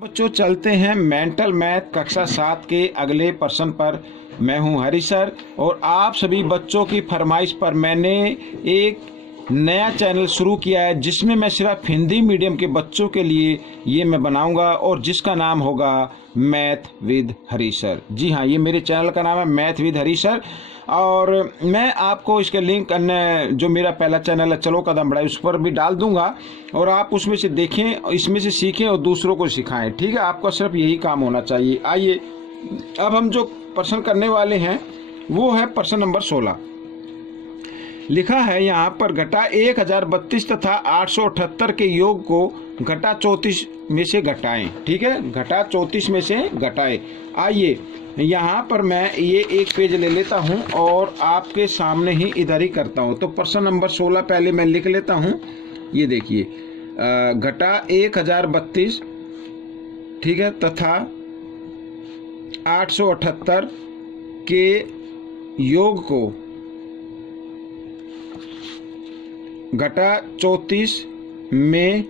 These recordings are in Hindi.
बच्चों चलते हैं मेंटल मैथ कक्षा 7 के अगले प्रश्न पर। मैं हूं हरी सर और आप सभी बच्चों की फरमाइश पर मैंने एक नया चैनल शुरू किया है जिसमें मैं सिर्फ हिंदी मीडियम के बच्चों के लिए ये मैं बनाऊंगा और जिसका नाम होगा मैथ विद हरी सर। जी हाँ, ये मेरे चैनल का नाम है मैथ विद हरी सर और मैं आपको इसके लिंक अन्य जो मेरा पहला चैनल है चलो कदम बढ़ाए उस पर भी डाल दूंगा और आप उसमें से देखें, इसमें से सीखें और दूसरों को सिखाएं। ठीक है, आपका सिर्फ यही काम होना चाहिए। आइए अब हम जो प्रश्न करने वाले हैं वो है प्रश्न नंबर 16। लिखा है यहाँ पर घटा 1032 तथा 878 के योग को घटा 34 में से घटाएं। ठीक है, घटा 34 में से घटाएं। आइए यहाँ पर मैं ये एक पेज ले लेता हूँ और आपके सामने ही इधर ही करता हूँ। तो प्रश्न नंबर 16 पहले मैं लिख लेता हूँ। ये देखिए, घटा 1032 ठीक है तथा 878 के योग को घटा 34 में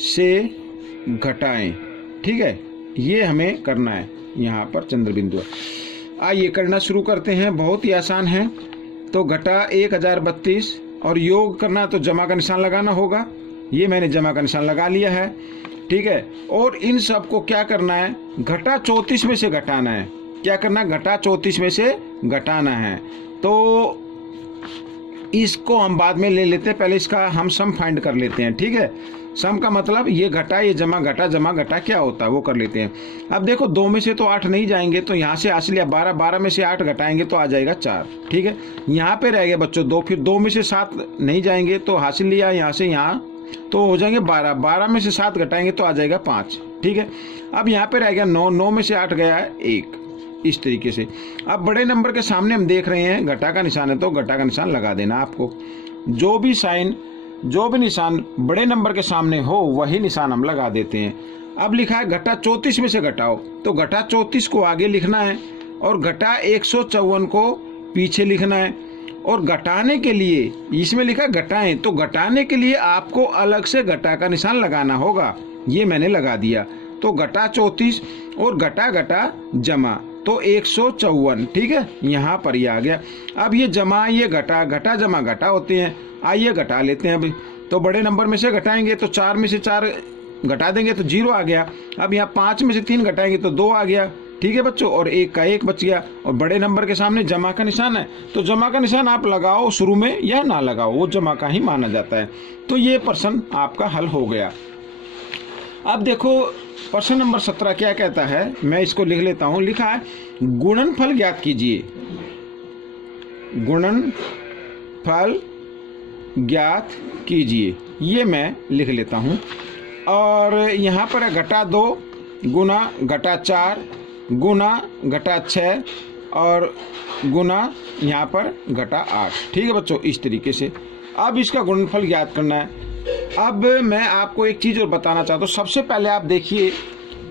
से घटाएं। ठीक है, ये हमें करना है, यहाँ पर चंद्र बिंदु है। आइए करना शुरू करते हैं, बहुत ही आसान है। तो घटा 1032 और योग करना तो जमा का निशान लगाना होगा। ये मैंने जमा का निशान लगा लिया है। ठीक है, और इन सब को क्या करना है, घटा 34 में से घटाना है। क्या करना है, घटा 34 में से घटाना है। तो इसको हम बाद में ले लेते हैं, पहले इसका हम सम फाइंड कर लेते हैं। ठीक है, सम का मतलब ये घटा ये जमा घटा क्या होता है वो कर लेते हैं। अब देखो 2 में से तो 8 नहीं जाएंगे, तो यहाँ से हासिल 12 में से 8 घटाएंगे तो आ जाएगा 4। ठीक है, यहाँ पे रह गए बच्चों 2, फिर 2 में से 7 नहीं जाएंगे तो हासिल लिया यहाँ से यहाँ तो हो जाएंगे 12 में से 7 घटाएंगे तो आ जाएगा 5। ठीक है, अब यहाँ पे रह गया 9 में से 8 गया है 1। इस तरीके से अब बड़े नंबर के सामने हम देख रहे हैं घटा का निशान है तो घटा का निशान लगा देना। आपको जो भी निशान बड़े नंबर के सामने हो वही निशान हम लगा देते हैं। अब लिखा है घटा 34 में से घटाओ, तो घटा 34 को आगे लिखना है और घटा 154 को पीछे लिखना है। और घटाने के लिए इसमें लिखा घटाएं, तो घटाने के लिए आपको अलग से घटा का निशान लगाना होगा। ये मैंने लगा दिया। तो घटा 34 और घटा जमा तो 154। ठीक है, यहाँ पर ये आ गया। अब ये जमा ये घटा जमा घटा होते हैं। आइए घटा लेते हैं अभी। तो बड़े नंबर में से घटाएंगे तो 4 में से 4 घटा देंगे तो 0 आ गया। अब यहाँ 5 में से 3 घटाएंगे तो 2 आ गया। ठीक है बच्चों, और 1 का 1 बच गया। और बड़े नंबर के सामने जमा का निशान है, तो जमा का निशान आप लगाओ शुरू में या ना लगाओ, वो जमा का ही माना जाता है। तो ये प्रश्न आपका हल हो गया। अब देखो प्रश्न नंबर 17 क्या कहता है, मैं इसको लिख लेता हूं। लिखा है गुणनफल ज्ञात कीजिए। गुणनफल ज्ञात कीजिए, ये मैं लिख लेता हूं। और यहाँ पर है घटा 2 गुना घटा 4 गुना घटा 6 और गुना यहाँ पर घटा 8। ठीक है बच्चों, इस तरीके से अब इसका गुणनफल ज्ञात करना है। अब मैं आपको एक चीज़ और बताना चाहता हूँ। सबसे पहले आप देखिए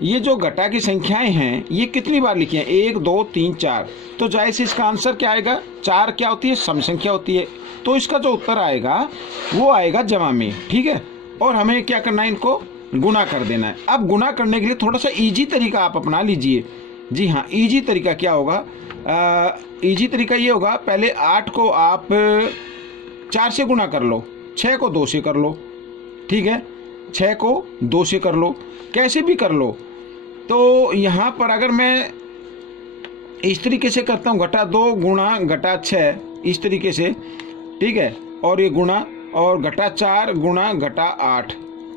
ये जो घटा की संख्याएं हैं ये कितनी बार लिखी हैं, 1 2 3 4। तो जाहिर से इसका आंसर क्या आएगा, 4 क्या होती है, सम संख्या होती है। तो इसका जो उत्तर आएगा वो आएगा जमा में। ठीक है, और हमें क्या करना है, इनको गुना कर देना है। अब गुना करने के लिए थोड़ा सा ईजी तरीका आप अपना लीजिए। जी हाँ, ईजी तरीका क्या होगा, ईजी तरीका ये होगा, पहले 8 को आप 4 से गुना कर लो, 6 को 2 से कर लो। ठीक है, 6 को 2 से कर लो, कैसे भी कर लो। तो यहाँ पर अगर मैं इस तरीके से करता हूँ, घटा 2 गुणा घटा 6 इस तरीके से। ठीक है, और ये गुणा और घटा 4 गुणा घटा 8,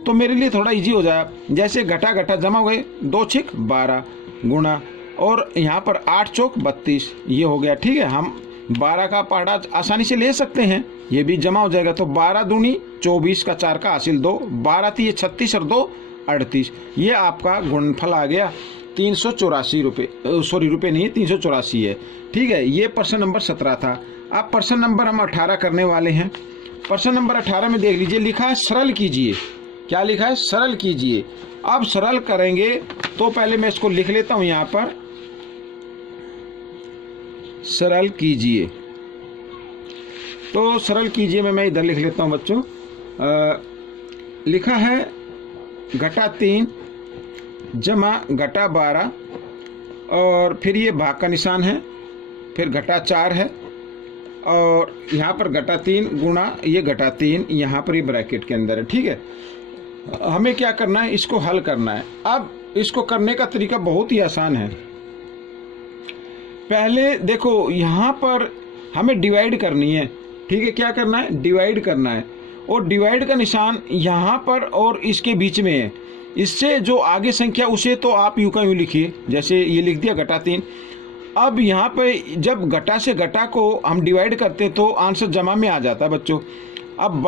तो मेरे लिए थोड़ा इजी हो जाए। जैसे घटा जमा हुए 2 6 12 गुणा और यहाँ पर 8 चौक 32, ये हो गया। ठीक है, हम 12 का पहाड़ा आसानी से ले सकते हैं, ये भी जमा हो जाएगा। तो 12 दूनी 24 का 4 का हासिल 2, 12 थी ये 36 और 2 38। ये आपका गुणनफल आ गया 384 रुपये। सॉरी रुपये नहीं, 384 है। ठीक है, ये प्रश्न नंबर 17 था। अब प्रश्न नंबर हम 18 करने वाले हैं। प्रश्न नंबर 18 में देख लीजिए, लिखा है सरल कीजिए। क्या लिखा है, सरल कीजिए। अब सरल करेंगे तो पहले मैं इसको लिख लेता हूं यहाँ पर, सरल कीजिए। तो सरल कीजिए में मैं इधर लिख लेता हूं बच्चों। लिखा है घटा 3 जमा घटा 12 और फिर ये भाग का निशान है, फिर घटा 4 है और यहाँ पर घटा 3 गुणा ये घटा 3 यहाँ पर ये ब्रैकेट के अंदर है। ठीक है, हमें क्या करना है, इसको हल करना है। अब इसको करने का तरीका बहुत ही आसान है। पहले देखो यहाँ पर हमें डिवाइड करनी है। ठीक है, क्या करना है, डिवाइड करना है और डिवाइड का निशान यहाँ पर और इसके बीच में है। इससे जो आगे संख्या उसे तो आप यूं का यूं लिखिए, जैसे ये लिख दिया घटा 3। अब यहाँ पे जब घटा से घटा को हम डिवाइड करते तो आंसर जमा में आ जाता है बच्चों। अब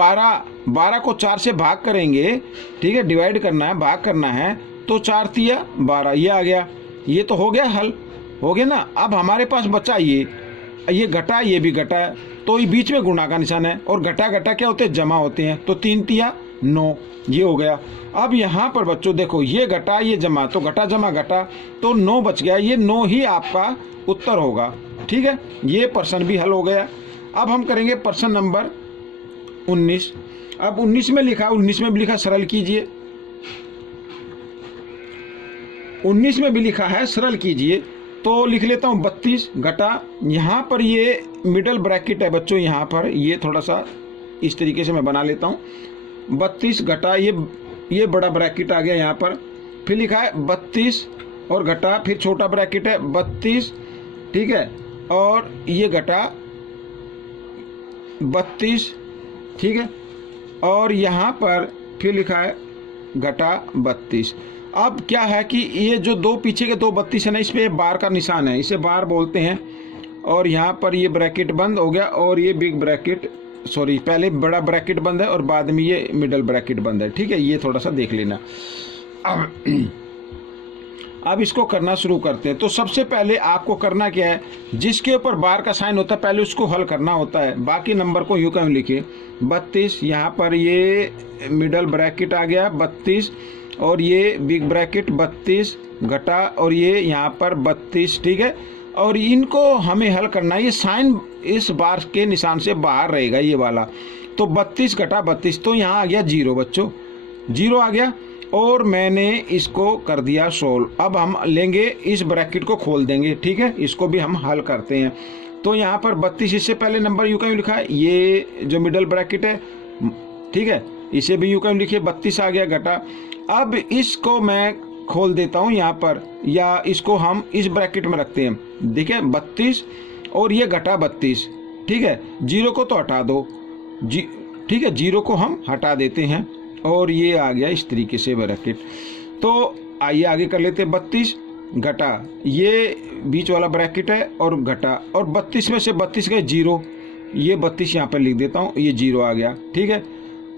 12 को 4 से भाग करेंगे। ठीक है, डिवाइड करना है, भाग करना है, तो 4 तिया 12 ये आ गया। ये तो हो गया हल, हो गया ना। अब हमारे पास बचा ये घटा, ये भी घटा है, तो ये बीच में गुणा का निशान है और घटा घटा क्या होते हैं, जमा होते हैं। तो 3 तिया 9 ये हो गया। अब यहाँ पर बच्चों देखो ये घटा ये जमा, तो घटा जमा घटा, तो 9 बच गया। ये 9 ही आपका उत्तर होगा। ठीक है, ये प्रश्न भी हल हो गया। अब हम करेंगे प्रश्न नंबर 19। अब 19 में लिखा, 19 में भी लिखा, सरल कीजिए। 19 में भी लिखा है सरल कीजिए, तो लिख लेता हूँ 32 घटा, यहाँ पर ये मिडल ब्रैकेट है बच्चों, यहाँ पर ये थोड़ा सा इस तरीके से मैं बना लेता हूँ। 32 घटा ये बड़ा ब्रैकेट आ गया यहाँ पर, फिर लिखा है 32 और घटा, फिर छोटा ब्रैकेट है 32। ठीक है, और ये घटा 32। ठीक है, और यहाँ पर फिर लिखा है घटा 32। अब क्या है कि ये जो दो पीछे के 2 32 है ना, इस पे बार का निशान है, इसे बार बोलते हैं। और यहाँ पर ये ब्रैकेट बंद हो गया और ये बिग ब्रैकेट, सॉरी पहले बड़ा ब्रैकेट बंद है और बाद में ये मिडल ब्रैकेट बंद है। ठीक है, ये थोड़ा सा देख लेना। अब इसको करना शुरू करते हैं। तो सबसे पहले आपको करना क्या है, जिसके ऊपर बार का साइन होता है पहले उसको हल करना होता है। बाकी नंबर को यूं कहीं लिखिए 32, यहाँ पर ये मिडल ब्रैकेट आ गया 32 और ये बिग ब्रैकेट 32 घटा और ये यहाँ पर 32। ठीक है, और इनको हमें हल करना है। ये साइन इस बार के निशान से बाहर रहेगा ये वाला, तो 32 घटा 32, तो यहाँ आ गया 0 बच्चों, 0 आ गया और मैंने इसको कर दिया सोल्व। अब हम लेंगे इस ब्रैकेट को खोल देंगे। ठीक है, इसको भी हम हल करते हैं। तो यहाँ पर 32, इससे पहले नंबर यूं कहीं लिखा है, ये जो मिडल ब्रैकेट है, ठीक है, इसे भी यूं कहीं लिखिए 32 आ गया घटा। अब इसको मैं खोल देता हूँ यहाँ पर, या इसको हम इस ब्रैकेट में रखते हैं। देखिए 32 और ये घटा 32। ठीक है, 0 को तो हटा दो ठीक है, 0 को हम हटा देते हैं और ये आ गया इस तरीके से ब्रैकेट। तो आइए आगे कर लेते हैं। 32 घटा, ये बीच वाला ब्रैकेट है और घटा, और 32 में से 32 गए 0, ये 32 यहाँ पर लिख देता हूँ, ये 0 आ गया। ठीक है,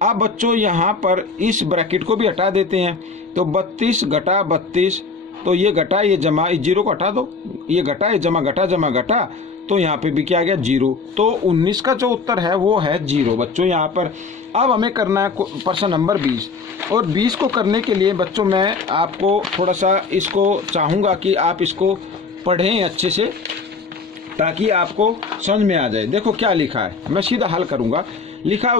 अब बच्चों यहाँ पर इस ब्रैकेट को भी हटा देते हैं। तो 32 घटा 32, तो ये घटा ये जमा, इस 0 को हटा दो, ये घटा ये जमा घटा, तो यहाँ पे भी क्या आ गया 0। तो 19 का जो उत्तर है वो है 0 बच्चों यहाँ पर। अब हमें करना है प्रश्न नंबर 20, और 20 को करने के लिए बच्चों मैं आपको थोड़ा सा इसको चाहूँगा कि आप इसको पढ़ें अच्छे से, ताकि आपको समझ में आ जाए। देखो क्या लिखा है, मैं सीधा हल करूँगा। लिखा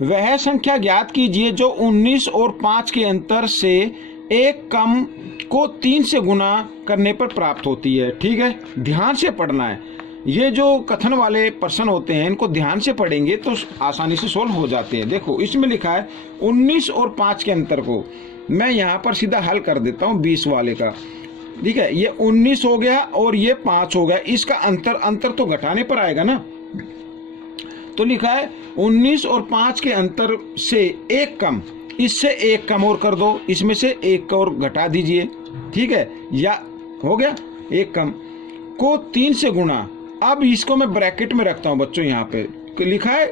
वह संख्या ज्ञात कीजिए जो 19 और 5 के अंतर से एक कम को 3 से गुना करने पर प्राप्त होती है। ठीक है, ध्यान से पढ़ना है। ये जो कथन वाले प्रश्न होते हैं इनको ध्यान से पढ़ेंगे तो आसानी से सोल्व हो जाते हैं। देखो इसमें लिखा है 19 और 5 के अंतर को मैं यहाँ पर सीधा हल कर देता हूँ 20 वाले का। ठीक है, ये 19 हो गया और ये 5 हो गया, इसका अंतर तो घटाने पर आएगा ना। तो लिखा है 19 और 5 के अंतर से एक कम, इससे एक कम और कर दो, इसमें से एक और घटा दीजिए। ठीक है, या हो गया एक कम को 3 से गुना। अब इसको मैं ब्रैकेट में रखता हूं बच्चों, यहाँ पे लिखा है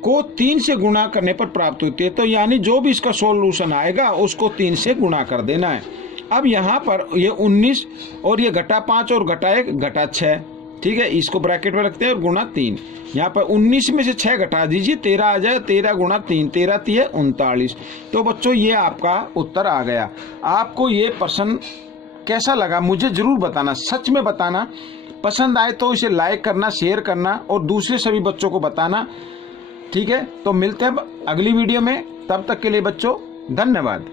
को 3 से गुना करने पर प्राप्त होती है। तो यानी जो भी इसका सॉल्यूशन आएगा उसको 3 से गुना कर देना है। अब यहाँ पर ये 19 और ये घटा 5 और घटा 1 घटा 6। ठीक है, इसको ब्रैकेट में रखते हैं और गुणा 3। यहाँ पर 19 में से 6 घटा दीजिए, 13 आ जाए, 13 गुणा 3, 13 3 39। तो बच्चों ये आपका उत्तर आ गया। आपको ये प्रश्न कैसा लगा मुझे जरूर बताना, सच में बताना। पसंद आए तो इसे लाइक करना, शेयर करना और दूसरे सभी बच्चों को बताना। ठीक है, तो मिलते हैं अगली वीडियो में, तब तक के लिए बच्चों धन्यवाद।